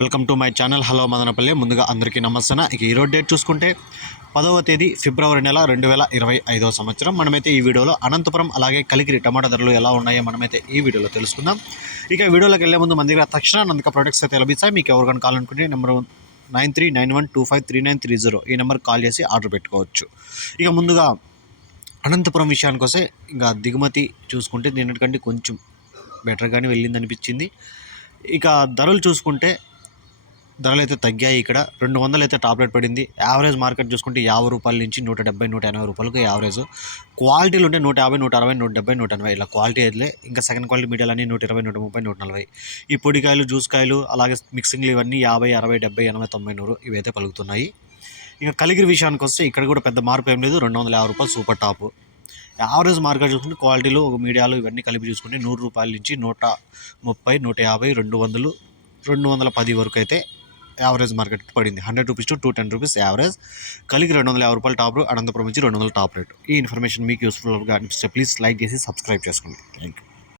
Welcome to my channel. Hello Madanapalle. ముందుగా అందరికీ నమస్తే ఇక ఈరోజు డేట్ చూసుకుంటే పదవ తేదీ ఫిబ్రవరి నెల రెండు వేల ఇరవై ఐదవ సంవత్సరం. మనమైతే ఈ వీడియోలో అనంతపురం అలాగే కలికిరి టమాటా ధరలు ఎలా ఉన్నాయో మనమైతే ఈ వీడియోలో తెలుసుకుందాం. ఇక వీడియోలోకి వెళ్ళే ముందు మన దగ్గర తక్షణ నందక ప్రొడక్ట్స్ అయితే లభిస్తాయి. మీకు ఎవరికైనా కావాలనుకుంటే number nine three nine one two five three nine three zero ఈ నెంబర్ కాల్ చేసి ఆర్డర్ పెట్టుకోవచ్చు. ఇక ముందుగా అనంతపురం విషయానికి వస్తే ఇంకా దిగుమతి చూసుకుంటే దీనికంటే కొంచెం బెటర్గానే వెళ్ళింది అనిపించింది ఇక ధరలు చూసుకుంటే ధరలు అయితే తగ్గాయి ఇక్కడ. రెండు వందలు అయితే టాబ్లెట్ పడింది. యావరేజ్ మార్కెట్ చూసుకుంటే యాభై రూపాయల నుంచి నూట డెబ్బై నూట ఎనభై రూపాయలకు యావరేజ్. క్వాలిటీలు ఉంటే నూట యాభై నూట అరవై నూట డెబ్బై నూట ఎనభై. ఇలా క్వాలిటీ అయితే ఇంకా సెకండ్ క్వాలిటీ మీడియాలు అన్ని నూట ఇరవై నూట ముప్పై నూట నలభై. ఈ పొడికాయలు జ్యూస్కాయలు అలాగే మిక్సింగ్లు ఇవన్నీ యాభై అరవై డెబ్బై ఎనభై తొంభై నూరు ఇవైతే పలుకుతున్నాయి. ఇక కలిగిరి విషయానికి వస్తే ఇక్కడ కూడా పెద్ద మార్పు ఏం లేదు. రెండు వందల యాభై రూపాయలు సూపర్ టాప్. యావరేజ్ మార్కెట్ చూసుకుంటే క్వాలిటీలు ఒక మీడియాలు ఇవన్నీ కలిపి చూసుకుంటే నూరు రూపాయల నుంచి నూట ముప్పై నూట యాభై రెండు వందలు రెండు వందల పది వరకు అయితే యావరేజ్ మార్కెట్ పడింది. Hundred rupees to two ten rupees average. కలిగి రెండు వందల యాభై రూపాయలు టాప్ అనంతపురం నుంచి రెండు వందల టాప్ రేట్. ఈ ఇన్ఫర్మేషన్ మీకు యూస్ఫుల్గా అనిపిస్తే ప్లీజ్ లైక్ చేసి సబ్స్క్రైబ్ చేసుకోండి. Thank you